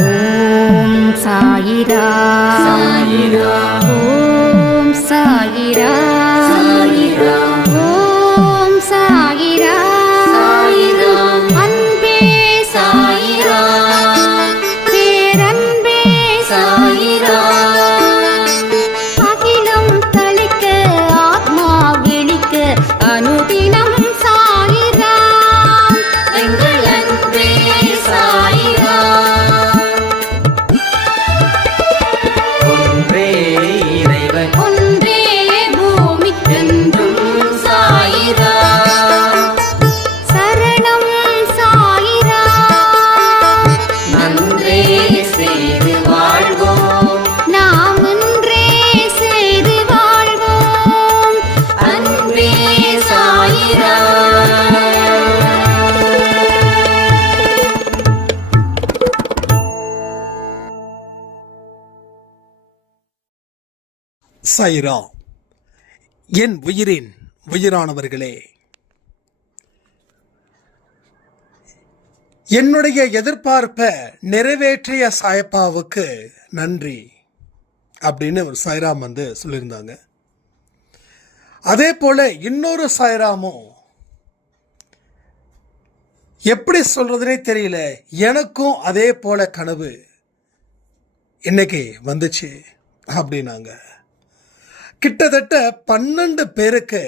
ஓம் சாயிரா சாயிரா ஓம் சாயிரா சாயிரா ஓம் சாயிரா சாயிரா அன்பே சாயிரா பேரன்பே சாயிரா அகிலம் தளிக்க ஆத்மா விழிக்க அனுதினம் சாயிரா எங்கள் அன்பே சாயிரா ஒன்றே இறைவன் ஒன்றே பூமிக்கென்றும் சாயிரா சரணம் சாயிரா நன்றே செய்து வாழ்வோம் நாம் ஒன்றே செய்து வாழ்வோம் அன்பே சாயிரா சாயிரா. என் உயிரின் உயிரானவர்களே, என்னுடைய எதிர்பார்ப்பை நிறைவேற்றிய சாயப்பாவுக்கு நன்றி அப்படின்னு ஒரு சாய்ராம் சொல்லியிருந்தாங்க. அதே போல இன்னொரு சாய்ராமும் எப்படி சொல்றதுனே தெரியல, எனக்கும் அதே போல கனவு இன்னைக்கு வந்துச்சு அப்படின்னாங்க. கிட்டத்தட்ட 12 பேருக்கு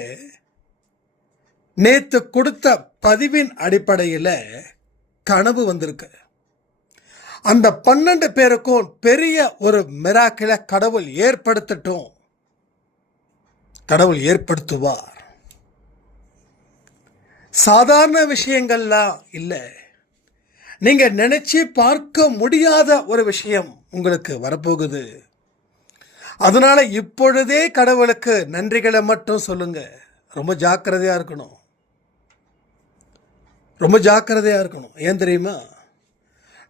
நேத்து கொடுத்த பதிவின் அடிப்படையில் கனவு வந்திருக்கு. அந்த 12 பேருக்கும் பெரிய ஒரு மிராக்கிளை கடவுள் ஏற்படுத்தட்டும், கடவுள் ஏற்படுத்துவார். சாதாரண விஷயங்கள்லாம் இல்லை, நீங்க நினைச்சு பார்க்க முடியாத ஒரு விஷயம் உங்களுக்கு வரப்போகுது. அதனால இப்பொழுதே கடவுளுக்கு நன்றிகளை மட்டும் சொல்லுங்க. ரொம்ப ஜாக்கிரதையா இருக்கணும், ரொம்ப ஜாக்கிரதையா இருக்கணும். ஏன் தெரியுமா,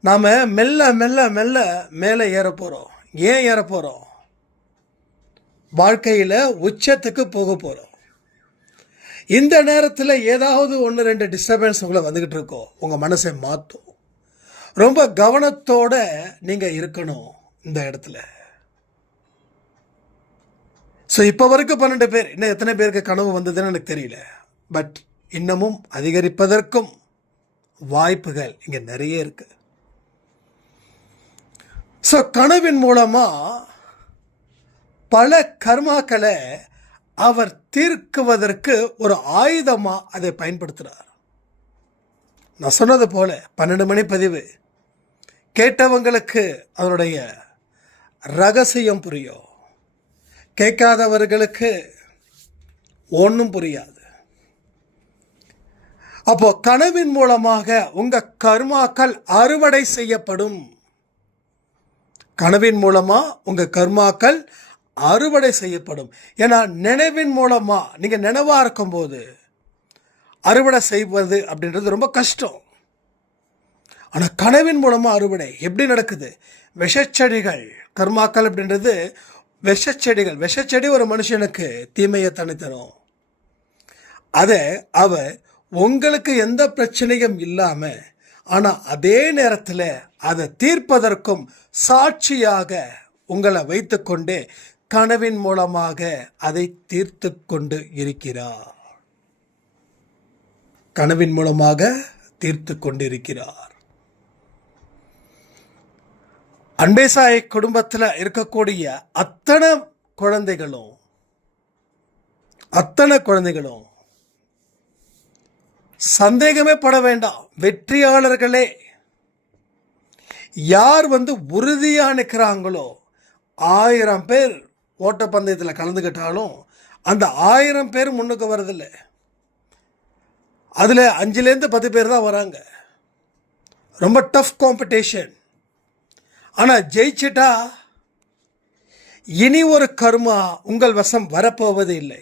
நாம மெல்ல மெல்ல மெல்ல மேலே ஏற போறோம். ஏன் ஏற போறோம்? வாழ்க்கையில உச்சத்துக்கு போக போறோம். இந்த நேரத்தில் ஏதாவது 1-2 டிஸ்டர்பன்ஸ் உங்களை வந்துகிட்டு இருக்கோம், உங்க மனசை மாற்றும். ரொம்ப கவனத்தோட நீங்க இருக்கணும் இந்த இடத்துல. ஸோ இப்போ வரைக்கும் 12 பேர், இன்னும் எத்தனை பேருக்கு கனவு வந்ததுன்னு எனக்கு தெரியல. பட் இன்னமும் அதிகரிப்பதற்கும் வாய்ப்புகள் இங்கே நிறைய இருக்கு. ஸோ கனவின் மூலமாக பல கர்மாக்களை அவர் தீர்க்குவதற்கு ஒரு ஆயுதமாக அதை பயன்படுத்துகிறார். நான் சொன்னது போல 12 மணி பதிவு கேட்டவங்களுக்கு அதனுடைய ரகசியம் புரியும், கேட்காதவர்களுக்கு ஒன்றும் புரியாது. அப்போ கனவின் மூலமாக உங்க கர்மாக்கள் அறுவடை செய்யப்படும். கனவின் மூலமா உங்க கர்மாக்கள் அறுவடை செய்யப்படும். ஏன்னா நினைவின் மூலமா நீங்க நினைவா இருக்கும்போது அறுவடை செய்வது அப்படின்றது ரொம்ப கஷ்டம். ஆனா கனவின் மூலமா அறுவடை எப்படி நடக்குது? விஷச்செடிகள், கர்மாக்கள் அப்படின்றது விஷச்செடிகள். விஷச்செடி ஒரு மனுஷனுக்கு தீமையை தனித்தரும். அதை அவர் உங்களுக்கு எந்த பிரச்சனையும் இல்லாம, ஆனா அதே நேரத்தில் அதை தீர்ப்பதற்கும் சாட்சியாக உங்களை வைத்துக்கொண்டு கனவின் மூலமாக அதை தீர்த்து கொண்டு இருக்கிறார். கனவின் மூலமாக தீர்த்து கொண்டிருக்கிறார். அன்பேசாய் குடும்பத்தில் இருக்கக்கூடிய அத்தனை குழந்தைகளும் சந்தேகமே பட வேண்டாம், வெற்றியாளர்களே. யார் உறுதியா நிற்கிறாங்களோ, 1000 பேர் ஓட்டப்பந்தயத்தில் கலந்துக்கிட்டாலும் அந்த 1000 பேர் முன்னுக்கு வரதில்லை. அதில் 5லேருந்து 10 பேர் தான் வராங்க. ரொம்ப டஃப் காம்படிஷன். ஆனால் ஜெயிச்சிட்டா இனி ஒரு கர்மா உங்கள் வசம் வரப்போவது இல்லை.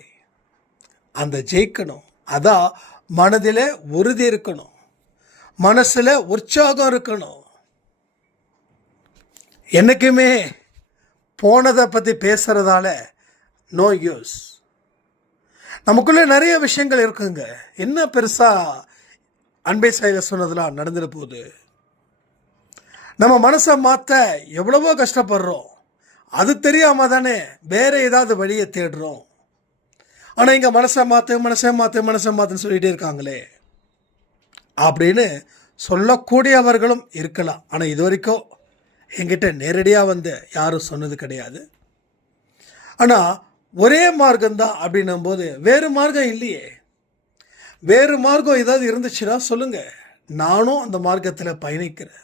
அந்த ஜெயிக்கணும், அதான் மனதில் உறுதி இருக்கணும், மனசில் உற்சாகம் இருக்கணும். என்னைக்குமே போனதை பற்றி பேசுறதால நோ யூஸ். நமக்குள்ளே நிறைய விஷயங்கள் இருக்குங்க. என்ன பெருசாக அன்பே சாயில சொன்னதெல்லாம் நடந்துட போகுது. நம்ம மனசை மாற்ற எவ்வளவோ கஷ்டப்படுறோம். அது தெரியாம தானே வேற ஏதாவது வழியை தேடுறோம். ஆனால் இங்கே மனசை மாற்றுன்னு சொல்லிகிட்டே இருக்காங்களே அப்படின்னு சொல்லக்கூடியவர்களும் இருக்கலாம். ஆனால் இது வரைக்கும் என்கிட்ட நேரடியாக வந்து யாரும் சொன்னது கிடையாது. ஆனால் ஒரே மார்க்கம்தான் அப்படின்னும் போது வேறு மார்க்கம் இல்லையே. வேறு மார்க்கம் ஏதாவது இருந்துச்சுன்னா சொல்லுங்கள், நானும் அந்த மார்க்கத்தில் பயணிக்கிறேன்.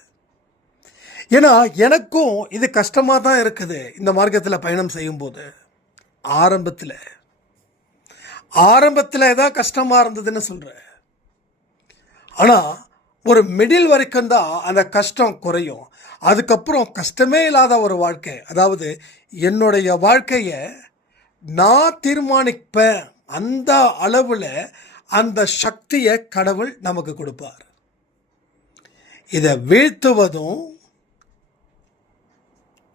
ஏன்னா எனக்கும் இது கஷ்டமாக தான் இருக்குது இந்த மார்க்கத்தில் பயணம் செய்யும்போது. ஆரம்பத்தில் ஏதாவது கஷ்டமாக இருந்ததுன்னு சொல்கிறேன். ஆனால் ஒரு மிடில் வரைக்கும் தான் அந்த கஷ்டம் குறையும். அதுக்கப்புறம் கஷ்டமே இல்லாத ஒரு வாழ்க்கை, அதாவது என்னுடைய வாழ்க்கையை நான் தீர்மானிப்பேன், அந்த அளவில் அந்த சக்தியை கடவுள் நமக்கு கொடுப்பார். இதை வீழ்த்துவதும்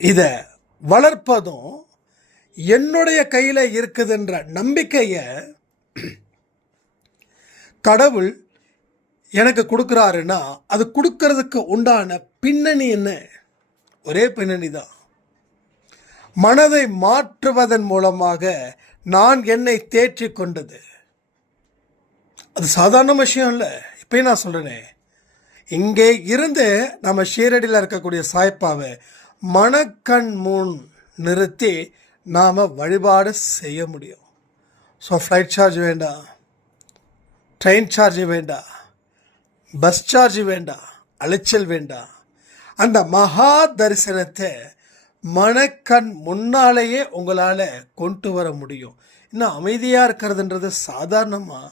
இதை வளர்ப்பதும் என்னுடைய கையில் இருக்குதுன்ற நம்பிக்கையை கடவுள் எனக்கு கொடுக்குறாருன்னா அது கொடுக்கறதுக்கு உண்டான பின்னணி என்ன? ஒரே பின்னணி தான். மனதை மாற்றுவதன் மூலமாக நான் என்னை தேற்றி கொண்டது. அது சாதாரண விஷயம் இல்லை. இப்போ நான் சொல்கிறேனே, இங்கே இருந்து நம்ம ஷீரடியில் இருக்கக்கூடிய சாய்ப்பாவை மனக்கண் முன் நிறுத்தி நாம் வழிபாடு செய்ய முடியும். ஸோ ஃப்ளைட் சார்ஜ் வேண்டாம், ட்ரெயின் சார்ஜ் வேண்டாம், பஸ் சார்ஜ் வேண்டாம், அலைச்சல் வேண்டாம். அந்த மகா தரிசனத்தை மனக்கண் முன்னாலேயே உங்களால் கொண்டு வர முடியும். இன்னும் அமைதியாக இருக்கிறதுன்றது சாதாரணமாக,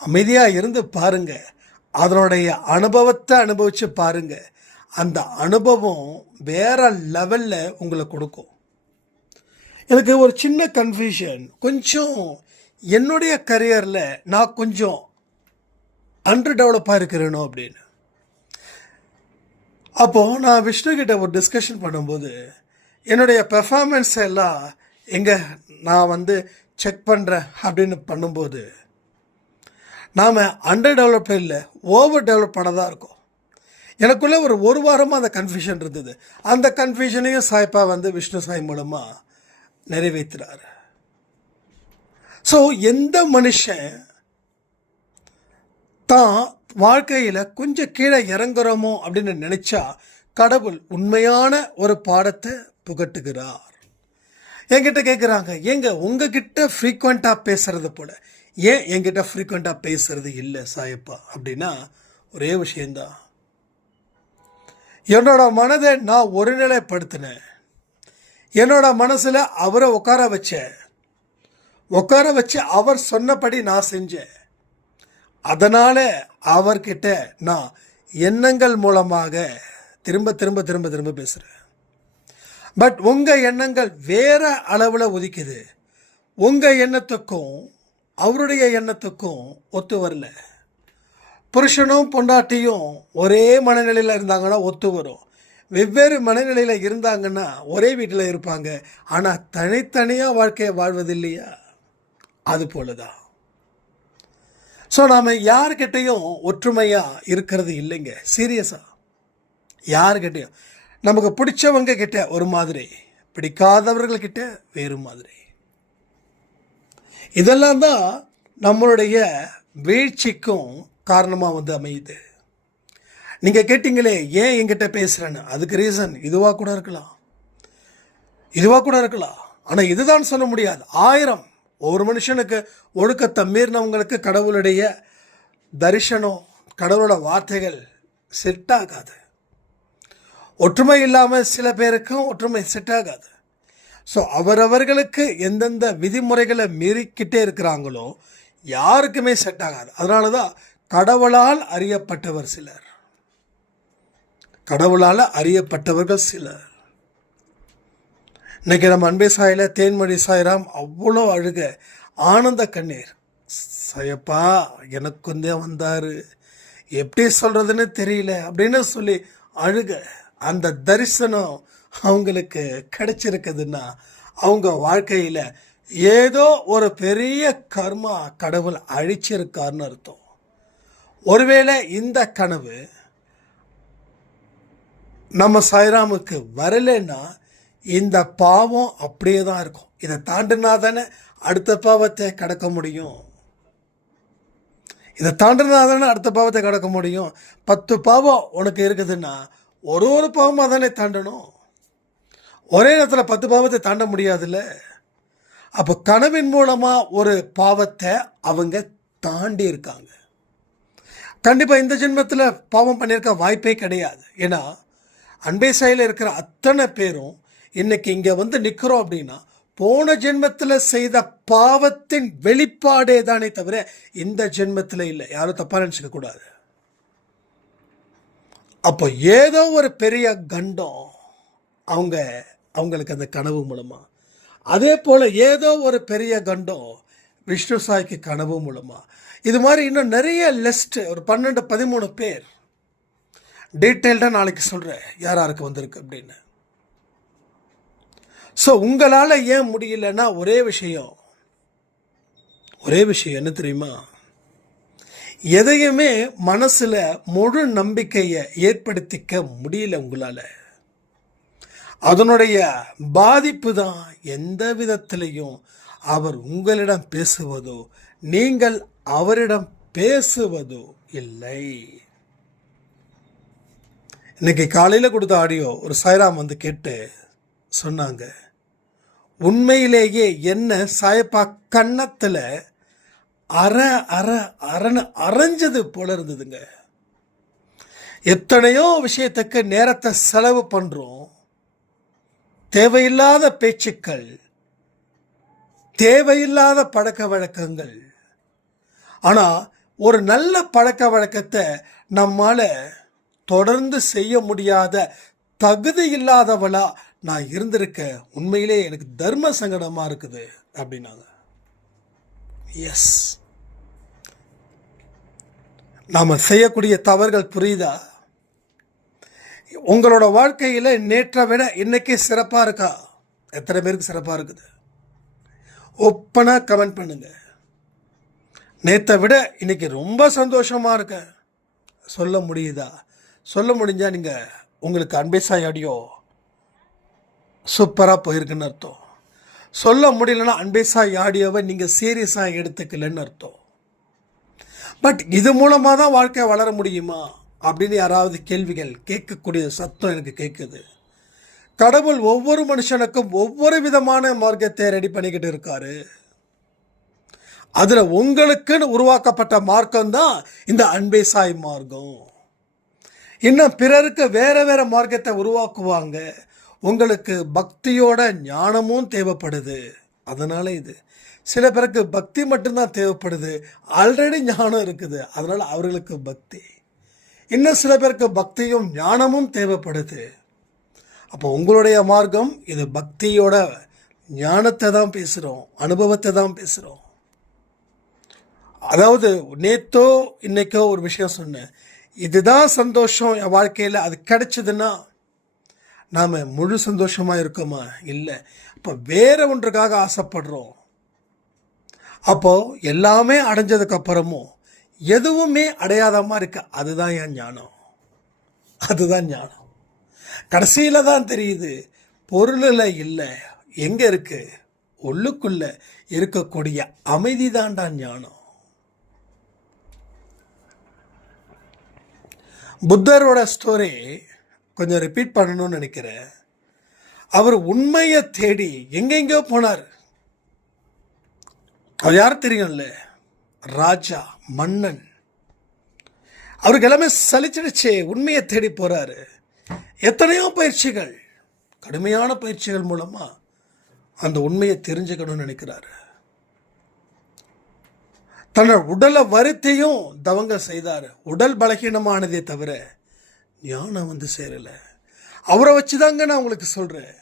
அமைதியாக இருந்து பாருங்கள், அதனுடைய அனுபவத்தை அனுபவித்து பாருங்கள். அந்த அனுபவம் வேற லெவலில் உங்களை கொடுக்கும். எனக்கு ஒரு சின்ன கன்ஃபியூஷன், கொஞ்சம் என்னுடைய கரியரில் நான் கொஞ்சம் அண்டர் டெவலப்பாக இருக்கிறேனோ அப்படின்னு. அப்போது நான் விஷ்ணுக்கிட்ட ஒரு டிஸ்கஷன் பண்ணும்போது என்னுடைய பெர்ஃபார்மன்ஸ் எல்லாம் எங்கே நான் வந்து செக் பண்ணுறேன் அப்படின்னு பண்ணும்போது நாம் அண்டர் டெவலப்டு இல்லை, ஓவர் டெவலப் பண்ணதாக இருக்கோம். எனக்குள்ளே ஒரு வாரமாக அந்த கன்ஃபியூஷன் இருந்தது. அந்த கன்ஃபியூஷனையும் சாய்ப்பா வந்து விஷ்ணு சாய் மூலமாக நிறைவேற்றுறாரு. ஸோ எந்த மனுஷன் தான் வாழ்க்கையில் கொஞ்சம் கீழே இறங்குறோமோ அப்படின்னு நினச்சா கடவுள் உண்மையான ஒரு பாடத்தை புகட்டுகிறார். என்கிட்ட கேட்குறாங்க, ஏங்க உங்ககிட்ட ஃப்ரீக்வெண்ட்டாக பேசுகிறது போல ஏன் என்கிட்ட ஃப்ரீக்வெண்ட்டாக பேசுறது இல்லை சாயப்பா அப்படின்னா ஒரே விஷயந்தான். என்னோட மனதை நான் ஒருநிலைப்படுத்தினேன். என்னோட மனசில் அவரை உட்கார வச்சு அவர் சொன்னபடி நான் செஞ்சேன். அதனால் அவர்கிட்ட நான் எண்ணங்கள் மூலமாக திரும்ப பேசுகிறேன். பட் உங்கள் எண்ணங்கள் வேறு அளவில் ஒதுக்குது. உங்கள் எண்ணத்துக்கும் அவருடைய எண்ணத்துக்கும் ஒத்து வரல. புருஷனும் பொண்டாட்டியும் ஒரே மனநிலையில் இருந்தாங்கன்னா ஒத்து வரும். வெவ்வேறு மனநிலையில் இருந்தாங்கன்னா ஒரே வீட்டில் இருப்பாங்க. ஆனால் தனித்தனியாக வாழ்க்கையை வாழ்வது இல்லையா? அது போல தான். ஸோ நாம் யார்கிட்டையும் ஒற்றுமையாக இருக்கிறது இல்லைங்க. சீரியஸாக யார்கிட்டையும் நமக்கு பிடிச்சவங்க கிட்ட ஒரு மாதிரி, பிடிக்காதவர்கள்கிட்ட வேறு மாதிரி. இதெல்லாம் தான் நம்மளுடைய வீழ்ச்சிக்கும் காரணமாக வந்து அமையுது. நீங்கள் கேட்டீங்களே ஏன் என்கிட்ட பேசுகிறேன்னு, அதுக்கு ரீசன் இதுவாக கூட இருக்கலாம். ஆனால் இதுதான் சொல்ல முடியாது. 1000 ஒவ்வொரு மனுஷனுக்கு ஒழுக்கத்தை மீறினவங்களுக்கு கடவுளுடைய தரிசனம், கடவுளோட வார்த்தைகள் செட் ஆகாது. ஒற்றுமை இல்லாமல் சில பேருக்கும் ஒற்றுமை செட் ஆகாது. ஸோ அவரவர்களுக்கு எந்தெந்த விதிமுறைகளை மீறிக்கிட்டே இருக்கிறாங்களோ யாருக்குமே செட் ஆகாது. அதனால தான் கடவுளால் அறியப்பட்டவர்கள் சிலர். இன்னைக்கு நம்ம அன்பே சாயில தேன்மொழி சாய்ராம் அவ்வளோ அழுக, ஆனந்த கண்ணீர். சாயப்பா எனக்கு வந்தார், எப்படி சொல்கிறதுன்னு தெரியல அப்படின்னு சொல்லி அழுக. அந்த தரிசனம் அவங்களுக்கு கிடைச்சிருக்குதுன்னா அவங்க வாழ்க்கையில் ஏதோ ஒரு பெரிய கர்மா கடவுள் அழிச்சிருக்காருன்னு அர்த்தம். ஒருவேளை இந்த கனவு நம்ம சாய்ராமுக்கு வரலைன்னா இந்த பாவம் அப்படியே தான் இருக்கும். இதை தாண்டினா தானே அடுத்த பாவத்தை கடக்க முடியும். இதை தாண்டினா தானே அடுத்த பாவத்தை கடக்க முடியும். 10 பாவம் உனக்கு இருக்குதுன்னா ஒரு பாவமாக தானே தாண்டணும். ஒரே நேரத்தில் 10 பாவத்தை தாண்ட முடியாதுல்ல. அப்போ கனவின் மூலமாக ஒரு பாவத்தை அவங்க தாண்டி இருக்காங்க. கண்டிப்பாக இந்த ஜென்மத்தில் பாவம் பண்ணியிருக்க வாய்ப்பே கிடையாது. ஏன்னா அன்பே சாயில் இருக்கிற அத்தனை பேரும் இன்னைக்கு இங்கே வந்து நிற்கிறோம் அப்படின்னா போன ஜென்மத்தில் செய்த பாவத்தின் வெளிப்பாடே தானே தவிர இந்த ஜென்மத்தில் இல்லை. யாரும் தப்பாக நினச்சிக்க கூடாது. அப்போ ஏதோ ஒரு பெரிய கண்டம் அவங்களுக்கு அந்த கனவு மூலமா, அதே போல் ஏதோ ஒரு பெரிய கண்டம் விஷ்ணு சாய்க்கு கனவு மூலமா, இது மாதிரி இன்னும் நிறைய லிஸ்ட் ஒரு 12-13 பேர் டீட்டெயில்டாக நாளைக்கு சொல்கிறேன் யார் யாருக்கு வந்திருக்கு அப்படின்னு. ஸோ உங்களால் ஏன் முடியலன்னா ஒரே விஷயம் என்ன தெரியுமா? எதையுமே மனசில் முழு நம்பிக்கையை ஏற்படுத்திக்க முடியல உங்களால். அதனுடைய பாதிப்பு தான் எந்த விதத்திலையும் அவர் உங்களிடம் பேசுவதோ நீங்கள் அவரிடம் பேசுவதோ இல்லை. இன்னைக்கு காலையில் கொடுத்த ஆடியோ ஒரு சாய்ராம் வந்து கேட்டு சொன்னாங்க, உண்மையிலேயே என்ன சாயப்பா கன்னத்தில் அரைன்னு அரைஞ்சது போல இருந்ததுங்க. எத்தனையோ விஷயத்துக்கு நேரத்தை செலவு பண்ணுறோம். தேவையில்லாத பேச்சுக்கள், தேவையில்லாத பழக்க வழக்கங்கள். ஆனால் ஒரு நல்ல பழக்க வழக்கத்தை நம்மால் தொடர்ந்து செய்ய முடியாத தகுதி இல்லாதவளா நான் இருந்திருக்க உண்மையிலே எனக்கு தர்ம சங்கடமாக இருக்குது அப்படின்னாங்க. எஸ், நாம் செய்யக்கூடிய தவறுகள் புரியுதா? உங்களோட வாழ்க்கையில் நேற்றை விட இன்னைக்கு சிறப்பாக இருக்கா? எத்தனை பேருக்கு சிறப்பாக இருக்குது? ஓப்பனாக கமெண்ட் பண்ணுங்க. நேற்றை விட இன்னைக்கு ரொம்ப சந்தோஷமாக இருக்க சொல்ல முடியுதா? சொல்ல முடிஞ்சால் நீங்கள் உங்களுக்கு அன்பே சாய் ஆடியோ சூப்பராக போயிருக்குன்னு அர்த்தம். சொல்ல முடியலன்னா அன்பே சாய் ஆடியோவை நீங்கள் சீரியஸாக எடுத்துக்கலன்னு அர்த்தம். பட் இது மூலமாக தான் வாழ்க்கை வளர முடியுமா அப்படின்னு யாராவது கேள்விகள் கேட்கக்கூடிய சத்தம் எனக்கு கேட்குது. கடவுள் ஒவ்வொரு மனுஷனுக்கும் ஒவ்வொரு விதமான மார்க்கத்தை ரெடி பண்ணிக்கிட்டு இருக்காரு. அதில் உங்களுக்குன்னு உருவாக்கப்பட்ட மார்க்கம் தான் இந்த அன்பே சாய் மார்க்கம். இன்னும் பிறருக்கு வேற வேற மார்க்கத்தை உருவாக்குவாங்க. உங்களுக்கு பக்தியோட ஞானமும் தேவைப்படுது. அதனால இது சில பேருக்கு பக்தி மட்டும்தான் தேவைப்படுது, ஆல்ரெடி ஞானம் இருக்குது, அதனால அவர்களுக்கு பக்தி. இன்னும் சில பேருக்கு பக்தியும் ஞானமும் தேவைப்படுது. அப்போ உங்களுடைய மார்க்கம் இது பக்தியோட ஞானத்தை தான் பேசுகிறோம், அனுபவத்தை தான் பேசுகிறோம். அதாவது நேத்தோ இன்னைக்கோ ஒரு விஷயம் சொன்னேன், இதுதான் சந்தோஷம் என் வாழ்க்கையில், அது கிடைச்சதுன்னா நாம் முழு சந்தோஷமாக இருக்கோமா? இல்லை. அப்போ வேற ஒன்றுக்காக ஆசைப்படுறோம். அப்போது எல்லாமே அடைஞ்சதுக்கப்புறமும் எதுவுமே அடையாத மாதிரி இருக்கு. அதுதான் என் ஞானம், அதுதான் ஞானம். கடைசியில் தான் தெரியுது பொருளில் இல்லை, எங்கே இருக்கு? உள்ளுக்குள்ள இருக்கக்கூடிய அமைதி தான்டா ஞானம். புத்தரோட ஸ்டோரி கொஞ்சம் ரிப்பீட் பண்ணணும்னு நினைக்கிறேன். அவர் உண்மையை தேடி எங்கெங்கோ போனார். அவர் யாரும் தெரியும்ல, ராஜா, மன்னன். அவருக்கு எல்லாமே சலிச்சிடுச்சு, உண்மையை தேடி போறாரு. எத்தனையோ பயிற்சிகள், கடுமையான பயிற்சிகள் மூலமா அந்த உண்மையை தெரிஞ்சுக்கணும்னு நினைக்கிறாரு. தன்னோட உடலை வருத்தியும் தவங்க செய்தார். உடல் பலகீனமானதே தவிர ஞானம் வந்து சேரல. அவரை வச்சுதாங்க நான் உங்களுக்கு சொல்றேன்,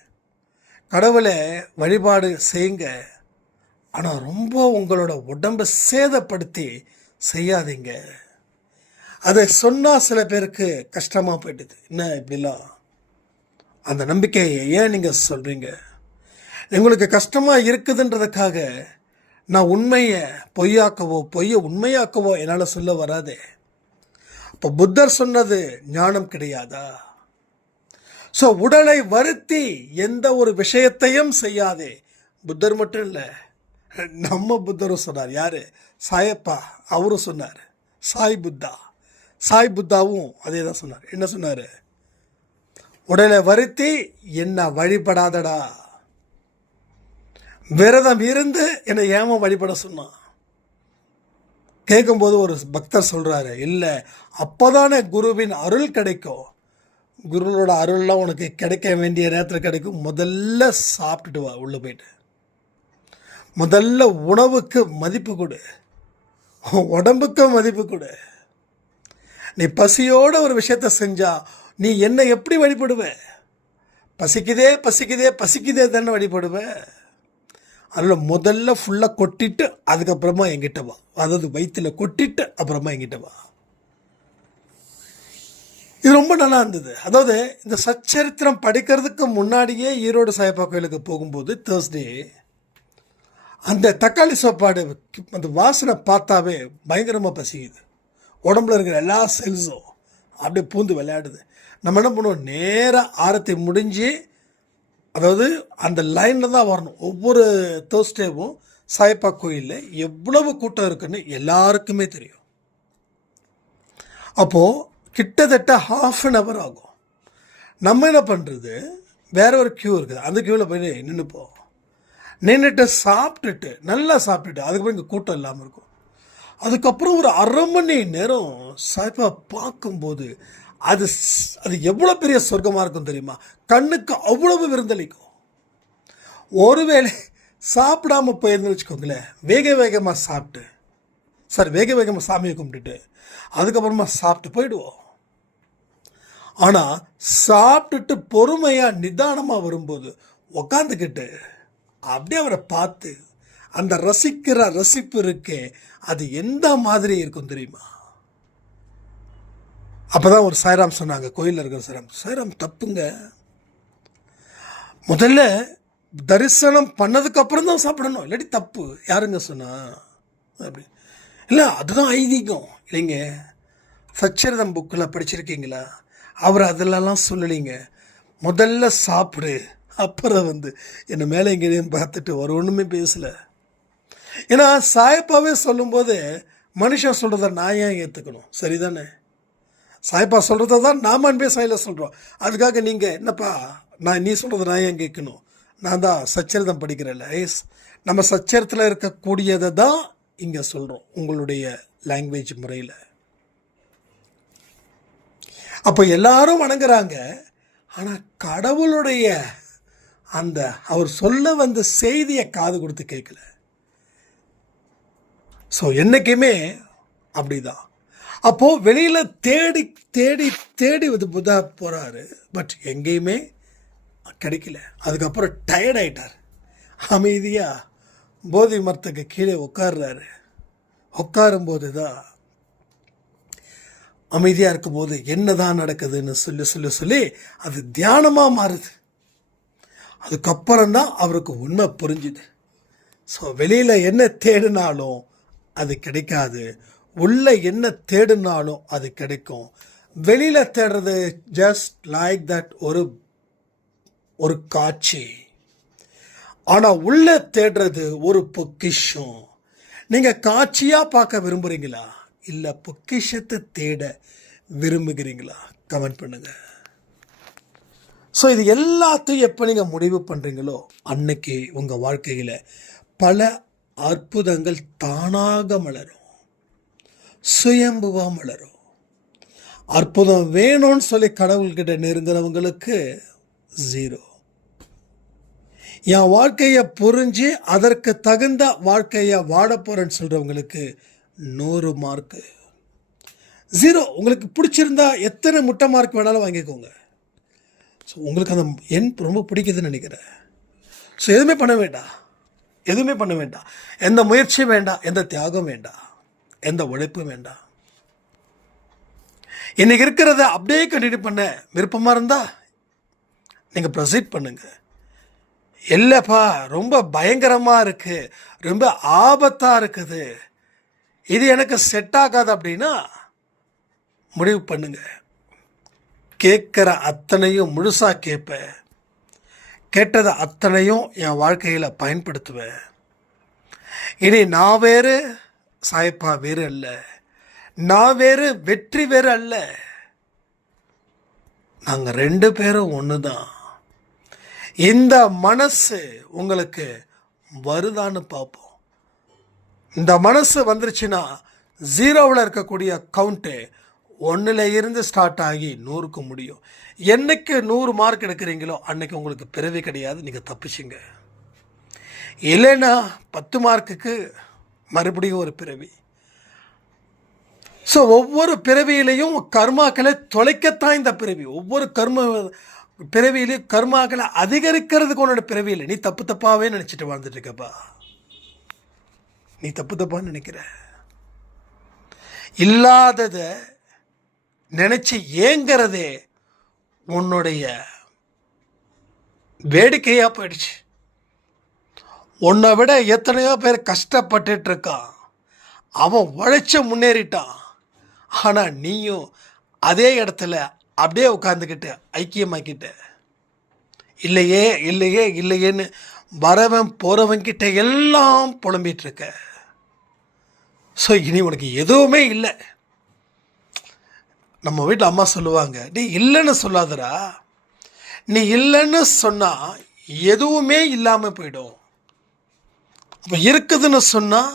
கடவுளை வழிபாடு செய்யுங்க, ஆனால் ரொம்ப உங்களோட உடம்பை சேதப்படுத்தி செய்யாதீங்க. அதை சொன்னால் சில பேருக்கு கஷ்டமாக போயிடுது. என்ன இப்படிலாம் அந்த நம்பிக்கையை ஏன் நீங்கள் சொல்கிறீங்க? உங்களுக்கு கஷ்டமாக இருக்குதுன்றதுக்காக நான் உண்மையை பொய்யாக்கவோ பொய்யை உண்மையாக்கவோ என்னால் சொல்ல வராதே. இப்போ புத்தர் சொன்னது ஞானம் கிடையாதா? ஸோ உடலை வருத்தி எந்த ஒரு விஷயத்தையும் செய்யாதே. புத்தர் மட்டும் இல்லை, நம்ம புத்தரும் சொன்னார். யாரு? சாயப்பா, அவரும் சொன்னார். சாய் புத்தாவும் அதே தான் சொன்னார். என்ன சொன்னார்? உடலை வருத்தி என்ன வழிபடாதடா, விரதம் இருந்து என்னை ஏம வழிபட சொன்னான். கேட்கும்போது ஒரு பக்தர் சொல்றாரு, இல்லை அப்போதானே குருவின் அருள் கிடைக்கும். குருவோட அருள்லாம் உனக்கு கிடைக்க வேண்டிய நேரத்தில் கிடைக்கும். முதல்ல சாப்பிட்டுட்டு வா, உள்ள போயிட்டு முதல்ல உணவுக்கு மதிப்பு கொடு, உடம்புக்கு மதிப்பு கொடு. நீ பசியோட ஒரு விஷயத்த செஞ்சா நீ என்ன எப்படி வழிபடுவ? பசிக்குதே பசிக்குதே பசிக்குதே தானே வழிபடுவ. அதில் முதல்ல ஃபுல்லாக கொட்டிட்டு அதுக்கப்புறமா என்கிட்ட வா. அதாவது வயிற்றில் கொட்டிட்டு அப்புறமா என்கிட்ட வா. இது ரொம்ப நல்லா இருந்தது. அதாவது இந்த சச்சரித்திரம் படிக்கிறதுக்கு முன்னாடியே ஈரோடு சாயப்பா கோயிலுக்கு போகும்போது தேர்ஸ்டே அந்த தக்காளி சாப்பாடு அந்த வாசனை பார்த்தாவே பயங்கரமாக பசிக்குது. உடம்புல இருக்கிற எல்லா செல்ஸும் அப்படியே பூந்து விளையாடுது. நம்ம என்ன பண்ணுவோம், நேராக ஆரத்தி முடிஞ்சு, அதாவது அந்த லைனில் தான் வரணும். ஒவ்வொரு தேர்ஸ்டேவும் சாயப்பா கோயிலில் எவ்வளவு கூட்டம் இருக்குன்னு எல்லாருக்குமே தெரியும். அப்போது கிட்டத்தட்ட ½ ஆகும். நம்ம என்ன பண்ணுறது, வேற ஒரு க்யூ இருக்குது, அந்த க்யூவில் போய் நின்றுப்போம். நின்றுட்டு சாப்பிட்டுட்டு நல்லா சாப்பிட்டுட்டு அதுக்கப்புறம் இங்கே கூட்டம் இல்லாமல் இருக்கும். அதுக்கப்புறம் ஒரு ½ மணி நேரம் சாய்ப்பா பார்க்கும்போது அது எவ்வளோ பெரிய சொர்க்கமாக இருக்கும் தெரியுமா? கண்ணுக்கு அவ்வளவு விருந்தளிக்கும். ஒருவேளை சாப்பிடாம போயிருந்துன்னு வச்சுக்கோங்களேன், வேகமாக சாப்பிட்டு வேகமாக சாமியை கும்பிட்டுட்டு அதுக்கப்புறமா சாப்பிட்டு போயிடுவோம். ஆனால் சாப்பிட்டுட்டு பொறுமையாக நிதானமாக வரும்போது உக்காந்துக்கிட்டு அப்படியே அவரை பார்த்து அந்த ரசிக்கிற ரசிப்பு இருக்கே, அது எந்த மாதிரி இருக்கும் தெரியுமா? அப்போதான் ஒரு சாய்ராம் சொன்னாங்க, கோயிலில் இருக்கிற சாய்ராம் தப்புங்க, முதல்ல தரிசனம் பண்ணதுக்கு அப்புறம் தான் சாப்பிடணும், இல்லாட்டி தப்பு. யாருங்க சொன்னா? அப்படி இல்லை, அதுதான் ஐதீகம் இல்லைங்க. சச்சரிதம் புக்கில் படிச்சிருக்கீங்களா? அவர் அதிலெல்லாம் சொல்லலைங்க. முதல்ல சாப்பிடு, அப்புறம் என்னை மேலே எங்கேயும் பார்த்துட்டு ஒரு ஒன்றுமே பேசலை. ஏன்னா சாயப்பாவே சொல்லும்போது மனுஷன் சொல்கிறத நான் ஏன் ஏற்றுக்கணும்? சரிதானே? சாயப்பா சொல்கிறத தான் நாம் அன்பே சாயில் சொல்கிறோம். அதுக்காக நீங்கள் என்னப்பா நீ சொல்கிறத நான் ஏன் கேட்கணும்? நான் தான் சச்சரிதம் படிக்கிறேன்ல. நம்ம சச்சரித்தில் இருக்கக்கூடியதை தான் இங்கே சொல்கிறோம், உங்களுடைய லாங்குவேஜ் முறையில். அப்போ எல்லாரும் வணங்குறாங்க, ஆனால் கடவுளுடைய அந்த அவர் சொல்ல வந்த செய்தியை காது கொடுத்து கேட்கல. ஸோ என்றைக்குமே அப்படிதான். அப்போது வெளியில் தேடி தேடி தேடி புத்தா போகிறாரு, பட் எங்கேயுமே கிடைக்கல. அதுக்கப்புறம் டயர்ட் ஆகிட்டார். அமைதியாக போதி மரத்துக்கு கீழே உட்கார்றாரு. உட்காரும்போது தான் அமைதியாக இருக்கும்போது என்ன தான் நடக்குதுன்னு சொல்லி அது தியானமாக மாறுது. அதுக்கப்புறம் தான் அவருக்கு உண்மை புரிஞ்சுது. ஸோ வெளியில் என்ன தேடினாலும் அது கிடைக்காது, உள்ள என்ன தேடினாலும் அது கிடைக்கும். வெளியில் தேடுறது ஜஸ்ட் லைக் தட், ஒரு காட்சி. ஆனால் உள்ள தேடுறது ஒரு பொக்கிஷம். நீங்கள் காட்சியாக பார்க்க விரும்புகிறீங்களா, இல்லை பொக்கிஷத்தை தேட விரும்புகிறீங்களா? கமெண்ட் பண்ணுங்கள். ஸோ இது எல்லாத்தையும் எப்போ நீங்கள் முடிவு பண்ணுறீங்களோ அன்னைக்கு உங்கள் வாழ்க்கையில் பல அற்புதங்கள் தானாக மலரும், சுயம்புவாக மலரும். அற்புதம் வேணும்னு சொல்லி கடவுள்கிட்ட நெருங்குறவங்களுக்கு 0. என் வாழ்க்கையை புரிஞ்சு அதற்கு தகுந்த வாழ்க்கையை வாழ போகிறேன்னு சொல்கிறவங்களுக்கு 100 மார்க்கு. 0. உங்களுக்கு பிடிச்சிருந்தா எத்தனை முட்டை மார்க் வேணாலும் வாங்கிக்கோங்க. ஸோ உங்களுக்கு அந்த எண் ரொம்ப பிடிக்குதுன்னு நினைக்கிறேன். ஸோ எதுவுமே பண்ண வேண்டாம், எந்த முயற்சியும் வேண்டாம், எந்த தியாகம் வேண்டாம், எந்த உழைப்பும் வேண்டாம். இன்னைக்கு இருக்கிறத அப்படியே கண்டினியூ பண்ண விருப்பமாக இருந்தால் நீங்கள் ப்ரொசீட் பண்ணுங்க. இல்லைப்பா ரொம்ப பயங்கரமாக இருக்குது, ரொம்ப ஆபத்தாக இருக்குது, இது எனக்கு செட் ஆகாது அப்படின்னா முடிவு பண்ணுங்க. கேட்குற அத்தனையும் முழுசாக கேட்பேன், கேட்டதை அத்தனையும் என் வாழ்க்கையில் பயன்படுத்துவேன். இனி நான் வேறு, சாயப்பா வேறு அல்ல, நான் வேறு, வெற்றி வேறு அல்ல, நாங்கள் 2 பேரும் ஒன்று தான். இந்த மனசு உங்களுக்கு வருதான்னு பார்ப்போம். இந்த மனசு வந்துருச்சுன்னா 0வில் இருக்கக்கூடிய கவுண்ட்டு 1ல் இருந்து ஸ்டார்ட் ஆகி 100க்கு முடியும். என்னைக்கு 100 மார்க் எடுக்கிறீங்களோ அன்னைக்கு உங்களுக்கு பிறவி கிடையாது, நீங்கள் தப்பிச்சிங்க. இல்லைன்னா 10 மார்க்குக்கு மறுபடியும் ஒரு பிறவி. ஸோ ஒவ்வொரு பிறவியிலையும் கர்மாக்களை தொலைக்கத்தான் இந்த பிறவி. ஒவ்வொரு பிறவியிலையும் கர்மாக்களை அதிகரிக்கிறதுக்கு உன்னோட பிறவியில் நீ தப்பாகவே நினச்சிட்டு வாழ்ந்துட்டு இருக்கப்பா. நீ தப்பான்னு நினைக்கிற, இல்லாததை நினச்சி ஏங்கிறதே உன்னுடைய வேடிக்கையாக போயிடுச்சு. உன்னை விட எத்தனையோ பேர் கஷ்டப்பட்டுட்டு இருக்கான், அவன் உழைச்ச முன்னேறிட்டான். ஆனால் நீயும் அதே இடத்துல அப்படியே உட்காந்துக்கிட்டு ஐக்கியமாக்கிட்ட. இல்லையே இல்லையே இல்லையேன்னு வரவன் போகிறவன்கிட்ட எல்லாம் புலம்பிகிட்டு இருக்க. ஸோ இனி உனக்கு எதுவுமே இல்லை. நம்ம வீட்டில் அம்மா சொல்லுவாங்க, நீ இல்லைன்னு சொல்லாதடா, நீ இல்லைன்னு சொன்னால் எதுவுமே இல்லாமல் போயிடும். அப்போ இருக்குதுன்னு சொன்னால்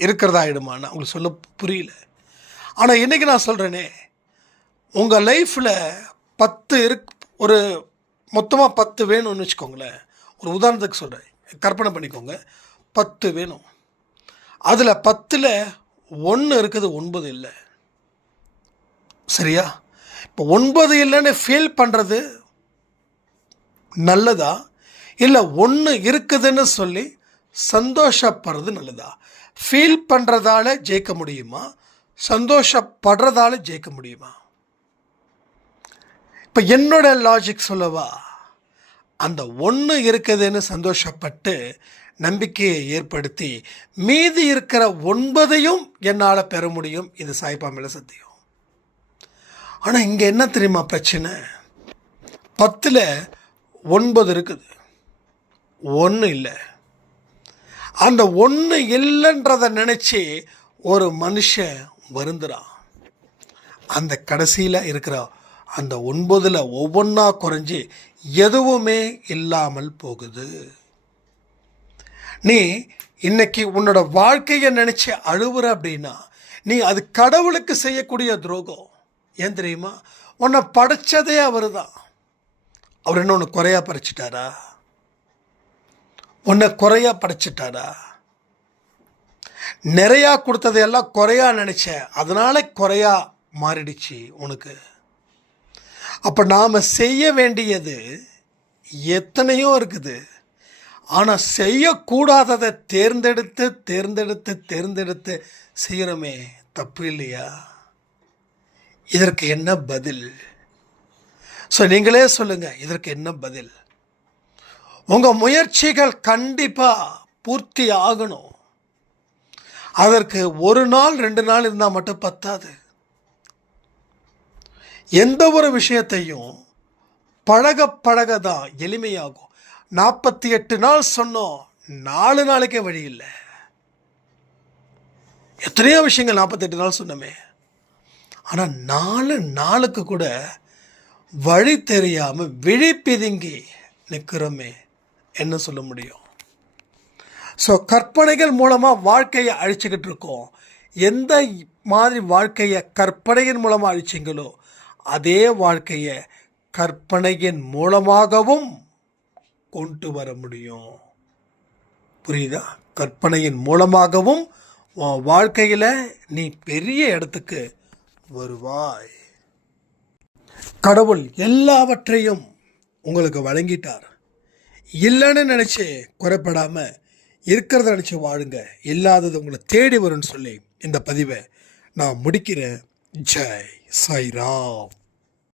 இருக்கிறதாயிடுமான்னு உங்களுக்கு சொல்ல புரியல. ஆனால் இன்றைக்கி நான் சொல்கிறேனே, உங்கள் லைஃப்பில் 10 ஒரு மொத்தமாக 10 வேணும்னு வச்சுக்கோங்களேன். ஒரு உதாரணத்துக்கு சொல்கிறேன், கற்பனை பண்ணிக்கோங்க. 10 வேணும், அதில் 10ல் 1 இருக்குது, 9 இல்லை. சரியா? இப்போ 9 இல்லைன்னு ஃபீல் பண்ணுறது நல்லதா, இல்லை 1 இருக்குதுன்னு சொல்லி சந்தோஷப்படுறது நல்லதா? ஃபீல் பண்ணுறதால ஜெயிக்க முடியுமா, சந்தோஷப்படுறதால ஜெயிக்க முடியுமா? இப்போ என்னோட லாஜிக் சொல்லவா, அந்த 1 இருக்குதுன்னு சந்தோஷப்பட்டு நம்பிக்கையை ஏற்படுத்தி மீதி இருக்கிற 9ஐயும் என்னால் பெற முடியும். இது சாய்பா மேலே சத்தியம். ஆனால் இங்கே என்ன தெரியுமா பிரச்சனை, 10ல் 9 இருக்குது, 1 இல்லை. அந்த 1 இல்லைன்றதை நினச்சி ஒரு மனுஷன் வருந்துறான். அந்த கடைசியில் இருக்கிற அந்த 9ல் ஒவ்வொன்றா குறைஞ்சி எதுவுமே இல்லாமல் போகுது. நீ இன்னைக்கு உன்னோட வாழ்க்கையை நினச்சி அழுவுற அப்படின்னா நீ அது கடவுளுக்கு செய்யக்கூடிய துரோகம். ஏன் தெரியுமா? உன்னை படைச்சதே அவர் தான். அவர் என்ன ஒன்று குறையா படைச்சிட்டாரா? உன்னை குறையா படைச்சிட்டாரா? நிறையா கொடுத்ததையெல்லாம் குறையா நினச்ச, அதனால குறையா மாறிடுச்சு உனக்கு. அப்போ நாம் செய்ய வேண்டியது எத்தனையோ இருக்குது. ஆனால் செய்யக்கூடாததை தேர்ந்தெடுத்து தேர்ந்தெடுத்து தேர்ந்தெடுத்து செய்கிறோமே, தப்பு இல்லையா? இதற்கு என்ன பதில்? ஸோ நீங்களே சொல்லுங்கள், இதற்கு என்ன பதில்? உங்கள் முயற்சிகள் கண்டிப்பாக பூர்த்தி ஆகணும். அதற்கு 1 நாள் 2 நாள் இருந்தால் மட்டும் பத்தாது. எந்த ஒரு விஷயத்தையும் பழக பழக தான் எளிமையாகும். 48 நாள் சொன்னோம், 4 நாளைக்கே வழி இல்லை. எத்தனையோ விஷயங்கள் 48 நாள் சொன்னோமே, ஆனால் 4 நாளுக்கு கூட வழி தெரியாமல் விழி பிதுங்கி நிற்கிறோமே, என்ன சொல்ல முடியும்? ஸோ கற்பனைகள் மூலமாக வாழ்க்கையை அழிச்சுக்கிட்டு இருக்கோம். எந்த மாதிரி வாழ்க்கையை கற்பனையின் மூலமாக அழிச்சிங்களோ அதே வாழ்க்கையை கற்பனையின் மூலமாகவும் கொண்டு வர முடியும். புரியுதா? கற்பனையின் மூலமாகவும் வாழ்க்கையில் நீ பெரிய இடத்துக்கு வருவாய். கடவுள் எல்லாவற்றையும் உங்களுக்கு வழங்கிட்டார். இல்லைன்னு நினச்சி குறைப்படாமல் இருக்கிறத நினச்சி வாழுங்க. இல்லாதது உங்களை தேடி வரும்னு சொல்லி இந்த பதிவை நான் முடிக்கிறேன். ஜெய் சாய்ராம்.